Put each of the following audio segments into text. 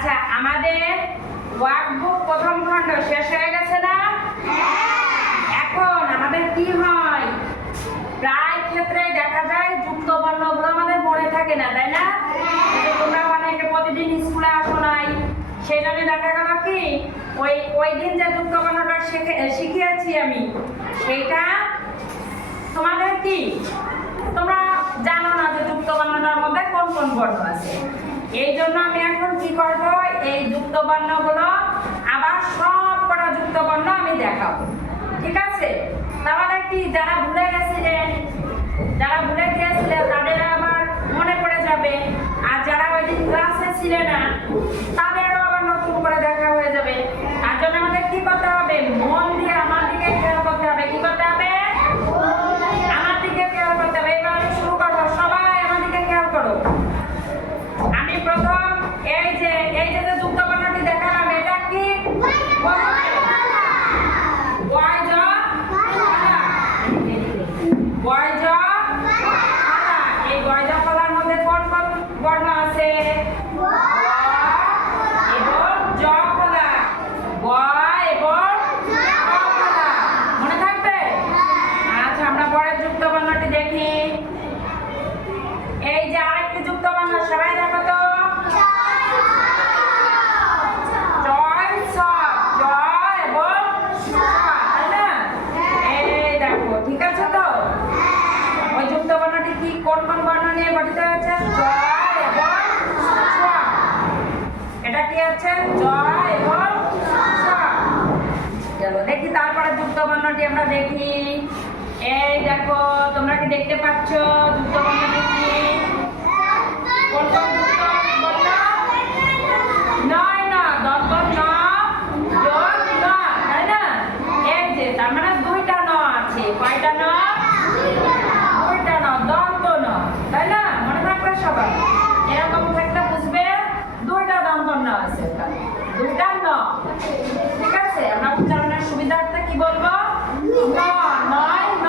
আচ্ছা আমাদের ওয়ার্কবুক প্রথম খণ্ড শেষ হয়ে গেছে না? এখন আমাদের কি হয়? প্রায় ক্ষেত্রে দেখা যায় যুক্ত বর্ণগুলো আমাদের মনে থাকে না, তাই না? তোমরা অনেকে প্রতিদিন স্কুলে আসো নাই, সেই জন্য দেখা গেল কি, ওই ওই দিন যে যুক্ত বর্ণটা শিখে, শিখিয়েছি আমি, সেইটা তোমাদের কি? তোমরা জানো না যে যুক্ত বর্ণটার মধ্যে কোন কোন বর্ণ আছে। এই জন্য আমি এখন কি করব? এই যুক্ত বর্ণগুলো আবার সব কটা যুক্ত বর্ণ আমি দেখাবো। ঠিক আছে? তাহলে কি, যারা ভুলে গেছিলেন, যারা ভুলে গিয়েছিলেন, তাদের আবার মনে পড়ে যাবে। আর যারা ওই দিন ক্লাসে ছিলেন না, তাদেরও আবার নতুন করে দেখা হয়ে যাবে তার জন্য আমাদের কি করতে হবে মন দিয়ে আমার দিকে খেয়াল করতে হবে কি করতে হবে আমার দিকে খেয়াল করতে হবে এবার আমি শুরু করব সবাই আমার দিকে খেয়াল করো আমি প্রথম এই যে এই যে যে যুক্ত বর্ণটি দেখালাম এটা কি বয়জ বয়জ এই বয়জ ফলার মধ্যে কোন কোন বর্ণ আছে এবং জ ফলা ব এবং জ ফলা মনে থাকবে আচ্ছা আমরা পরের যুক্ত বর্ণটি দেখি এই যে আরেকটি যুক্ত বর্ণ সবাই দেখো তো জয় সব জয় এবং সব, তাই না এই দেখো ঠিক আছে তো ওই যুক্ত কি কোন কোন বর্ণ নিয়ে গঠিত আছে জয় এবং ছোয়া এটা কি আছে? জয় এবং স। চলো দেখি তারপরে যুক্ত বর্ণটি আমরা দেখি। এই দেখো, তোমরা কি দেখতে পাচ্ছ? যুক্ত বর্ণটি কি কোন কোন যুক্ত বর্ণ নয় না দন্ত ন যোগ ন তাই না এই যে তার মানে দুইটা ন আছে কয়টা ন দুইটা ন দন্ত ন তাই না মনে থাকবে সবাই এরকম থাকলে বুঝবে দুইটা দন্ত ন আছে ওখানে। দুইটা ন ঠিক আছে আমরা উচ্চারণের সুবিধার্থে কি বলব ন নয় ন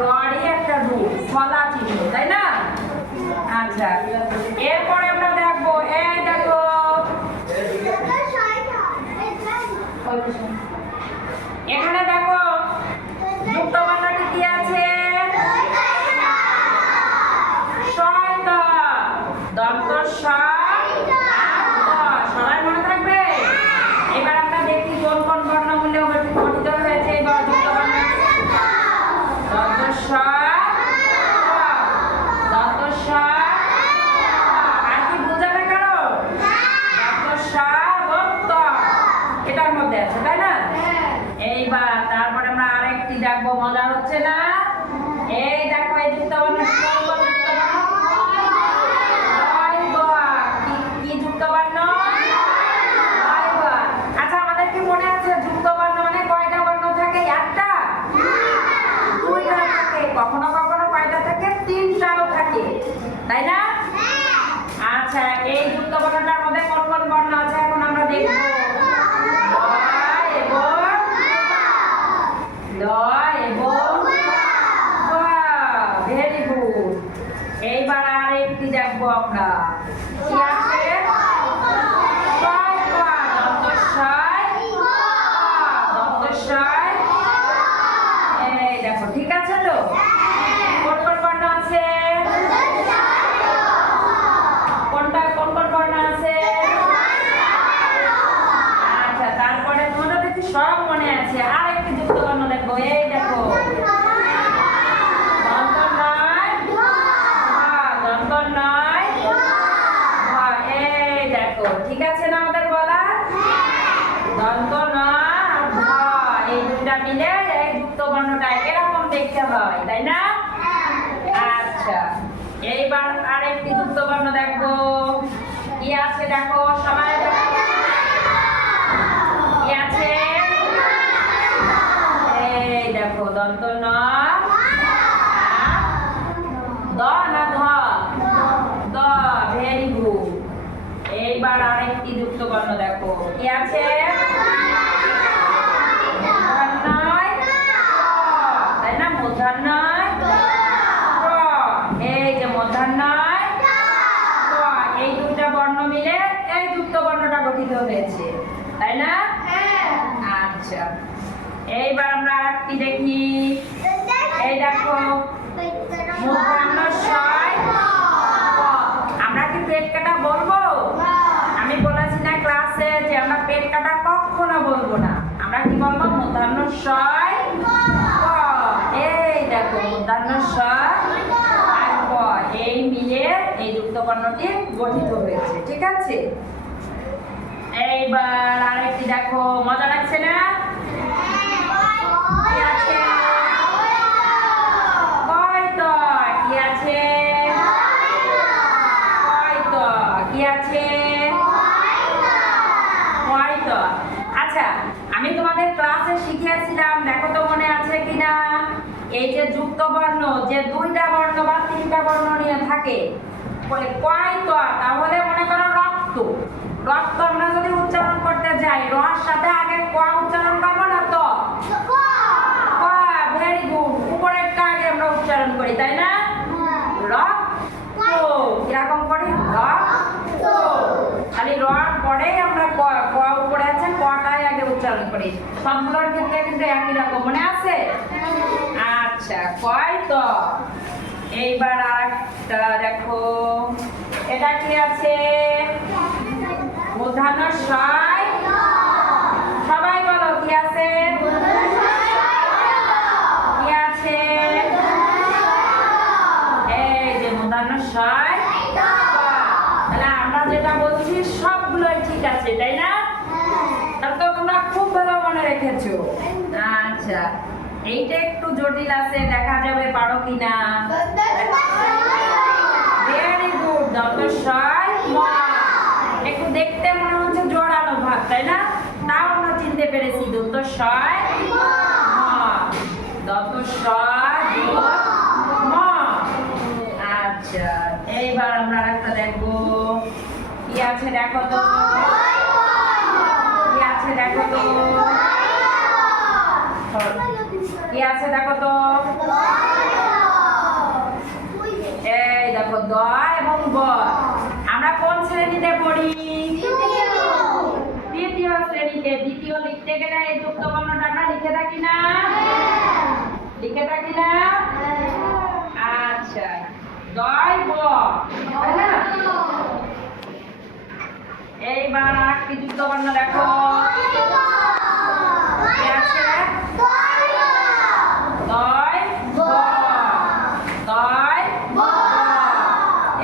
রড়ই একটা রূপ ফলা চিহ্ন তাই না? আচ্ছা এরপরে আমরা দেখব এই দেখো এখানে দেখো যুক্ত বর্ণটি কি আছে শয়ত দন্ত স আর ত। সবাই মনে থাকবে এবার আমরা দেখি কোন কোন বর্ণমূল্য গঠিত হয়েছে এই বর্ণ- যুক্ত বর্ণ দন্ত স দন্ত স আর কি বোঝাবে কারও দন্ত স এবং ত এটার মধ্যে আছে তাই না এইবার তারপরে আমরা দেখব মজা হচ্ছে না? এই দেখো এই যুক্ত বর্ণ হয়। কি- বর্ণ? আচ্ছা আমাদের কি মনে আছে যুক্ত বর্ণ মানে কয়টা বর্ণ থাকে? একটা? দুইটা থাকে। কখনো কখনো কয়টা থাকে? তিনটাও থাকে। তাই না? আচ্ছা এই যুক্ত বর্ণটার মধ্যে কোন কোন বর্ণ আছে এখন আমরা দেখব লয় এবং লয় এবং ভেরি গুড এইবার আর একটি দেখব আমরা কি আছে ছয় পা, দন্ত ছয় পা, দন্ত ছয়। এই দেখো ঠিক আছে তো কোন কোন বর্ণ আছে কোনটা কোন কোন বর্ণ আছে আচ্ছা তারপরে তোমাদের দেখি সব মনে আছে আর একটি যুক্ত বর্ণ দেখো এই দেখো দন্ত নয় হ্যাঁ, দন্ত নয় হ্যাঁ, এই দেখো ঠিক আছে না আমাদের বলা দন্ত নয় আর ধ এই দুটা মিলে এই যুক্ত বর্ণটা এরকম দেখতে হয় তাই না? আচ্ছা এইবার আরেকটি যুক্ত বর্ণ দেখব কি আছে দেখো সবাই দেখো। কি আছে এই দেখো দন্ত ন দ না ধ দ ভেরি গুড এইবার আরেকটি যুক্ত বর্ণ দেখো কি আছে মূর্ধন্যয় ক, তাই না মূর্ধন্যয় ক। এই যে মূর্ধন্যয় ক, এই দুটা বর্ণ মিলে এই যুক্ত বর্ণটা গঠিত হয়েছে তাই না আচ্ছা এইবার আমরা আরেকটি দেখি। এই দেখো ক। আমরা কি পেট কাটা বলব? আমি বলেছি না ক্লাসে যে আমরা পেট কাটা কখনো বলব না। আমরা কি বলব? ছয় ক। এই দেখো মূর্ধন্য ছয় আর ক, এই মিলে এই যুক্ত গঠিত হয়েছে। ঠিক আছে? এইবার আরেকটি দেখো মজা লাগছে না? কি তো কি আছে? কয় তো কি আছে? কয় তো। আচ্ছা আমি তোমাদের ক্লাসে শিখিয়েছিলাম দেখো তো মনে আছে কিনা? এই যে যুক্ত বর্ণ যে দুইটা বর্ণ বা তিনটা বর্ণ নিয়ে থাকে বলে কয় তো তাহলে মনে করো রক্ত। রক্ত আমরা যদি উচ্চারণ করতে যাই রর সাথে আগে ক উচ্চারণ করব না তো? ভেরি গুড উপরেরটা আগে আমরা উচ্চারণ করি তাই না? রক্ত। কীরকম করি? রক্ত। খালি রর পরেই আমরা ক ক উপরে আছে কটাই আগে উচ্চারণ করি। সবগুলোর ক্ষেত্রে কিন্তু একই রকম মনে আছে? আচ্ছা কয় তো? এইবার আরেকটা দেখো। এটা কি আছে? মূর্ধন্য ছয় সবাই বলো কি আছে? কি আছে? এই যে তাহলে আমরা যেটা বলছি সবগুলোই ঠিক আছে তাই না? তাহলে তো তোমরা খুব ভালো মনে রেখেছো। আচ্ছা এইটা একটু জটিল আছে দেখা যাবে পারো কিনা? ভেরি গুড দন্তস্বয় ম একটু দেখতে মনে হচ্ছে জোরালো ভাব, তাই না? তাও আমরা চিনতে পেরেছি দন্তস্বয় ম। দন্তস্বয় যোগ ম। আচ্ছা এইবার আমরা একটা দেখব। কি আছে দেখো তো? কি আছে দেখো তো? কি আছে দেখো তো? এই দেখো দ এবং ব আমরা কোন শ্রেণীতে পড়ি। তৃতীয় শ্রেণীতে দ্বিতীয় লিখতে গেলে এই যুক্ত বর্ণটা লিখে থাকি না? লিখে থাকি না? আচ্ছা দয় ব তাই না? এইবার আর কি যুক্ত বর্ণ দেখো। আছে দয় ব দয় ব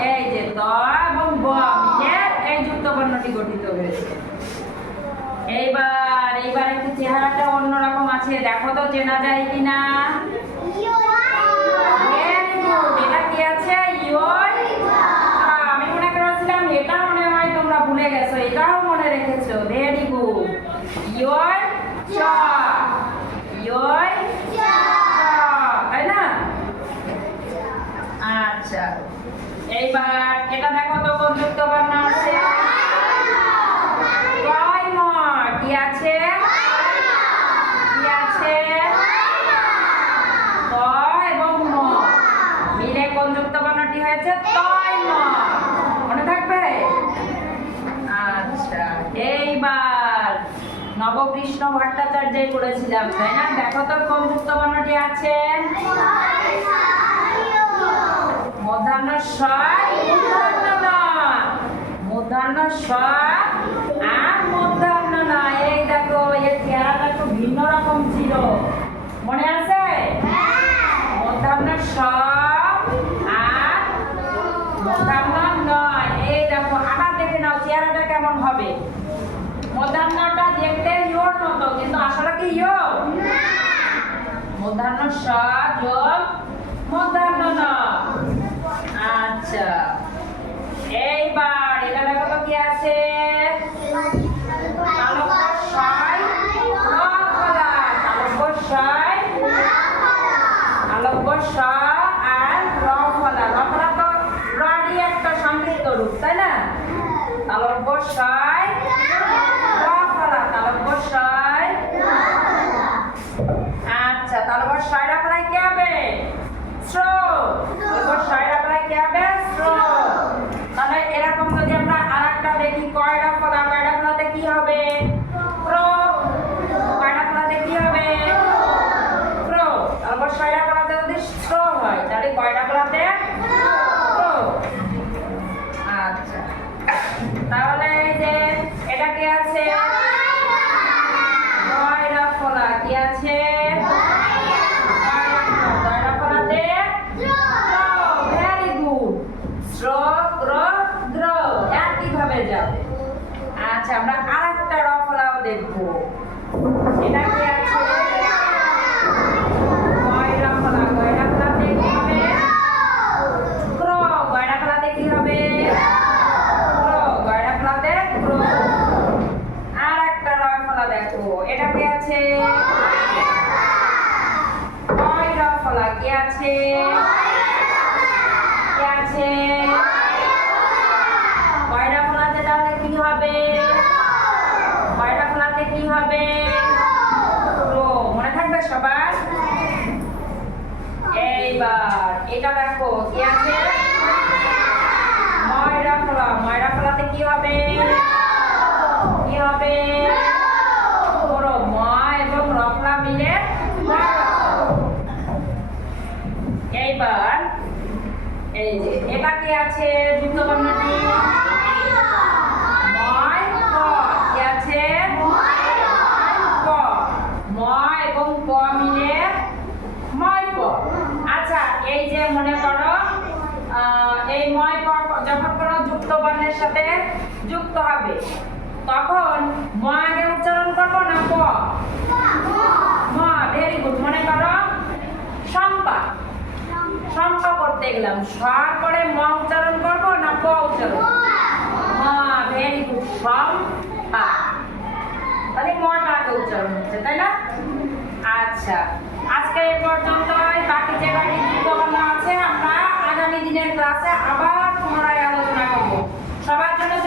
এই যে দ এবং ব মিলে এই যুক্ত বর্ণটি গঠিত হয়েছে এইবার এইবার একটু চেহারাটা অন্যরকম আছে। দেখো তো, চেনা যায় কিনা? good. এটা কি আছে? আমি মনে করেছিলাম এটা মনে হয় তোমরা ভুলে গেছো, এটাও মনে রেখেছো। চ। তাই না? আচ্ছা। এইবার এটা দেখো তো কোন যুক্ত বর্ণ আছে কয় ম কি আছে কি আছে ত এবং ম মিলে কোন যুক্ত বর্ণটি হয়েছে তয় ম মনে থাকবে আচ্ছা এইবার নবকৃষ্ণ ভট্টাচার্য করেছিলাম, তাই না? দেখো তো, কোন যুক্ত বর্ণটি আছে? মধ্যাহ্ন মধ্যাহ্ন আর মধ্যাহ্ন নয় এই দেখো চেহারাটা একটু ভিন্ন রকম ছিল। মনে আছে? মধ্যাহ্ন ছয় আর মধ্যাহ্ন নয় এই দেখো, আবার দেখে নাও, চেহারাটা কেমন হবে? মধ্যাহ্নটা দেখতে মতো কিন্তু আশা কি ইয়ো? মধ্যাহ্ন স যোগ মধ্যাহ্ন ন। আচ্ছা। এইবার এটা দেখো তো কি আছে আলোকবর্ষায় রফলা আলোকবর্ষায় আলোকবর্ষা আর রফলা রফলা তো রাডি একটা সংক্ষিপ্ত রূপ তাই না আলোকবর্ষায় রফলা আলোকবর্ষায় আচ্ছা তারপর সাইরা প্রায় কি হবে স্রোত তারপর সাইরা প্রায় কি হবে স্রোত তাহলে এরকম যদি আমরা আরেকটা দেখি কয়টা ফলা কয়টা ফলাতে কি হবে প্রো কয়টা ফলাতে কি হবে প্রো তারপর সাইরা ফলাতে যদি স্রো হয় তাহলে কয়টা ফলাতে প্রো আচ্ছা তাহলে এই যে এটা কি আছে কয়টা ফলা কি আছে কয়টা ফলাতে ভেরি গুড স্র গ্র দ্র একইভাবে যাবে আচ্ছা আমরা আরেকটা র ফলাও দেখব এটা কি আছে কয়টা ফলা কয়টা ফলাতে কি হবে ক্র কয়টা ফলাতে কি হবে ক্র কয়টা ফলাতে ক্র আর একটা রয় ফলা দেখো এটা কি আছে কয়টা ফলা কি আছে কি আছে কয়টা ফলাতে তাহলে কি হবে কয়টা ফলাতে কি হবে রো মনে থাকবে সবার এইবার, এটা দেখো, কি আছে? ময়রা ফলা ময়রা ফলাতে কি হবে? কি হবে? বড় মা এবং রফলা মিলে এইবার, এই এটা কি আছে? যুক্ত বর্ণটি ময় ক কি আছে ক ম এবং ক মিলে ময় ক আচ্ছা এই যে মনে করো আহ, এই ময় ক যখন কোনো সাথে যুক্ত হবে। তখন ম আগে উচ্চারণ করব না? ক? ম। ভেরি গুড মনে করো? সম্পা সম্পা করতে গেলাম। সর পরে ম উচ্চারণ করব না প উচ্চারণ? মা। ভেরি গুড সম্পা তাহলে মটা আগে উচ্চারণ হচ্ছে, তাই না? আচ্ছা। আজকে এই পর্যন্ত বাকি যে যুক্ত আছে, আমরা আগামী দিনের ক্লাসে আবার সবার জন্য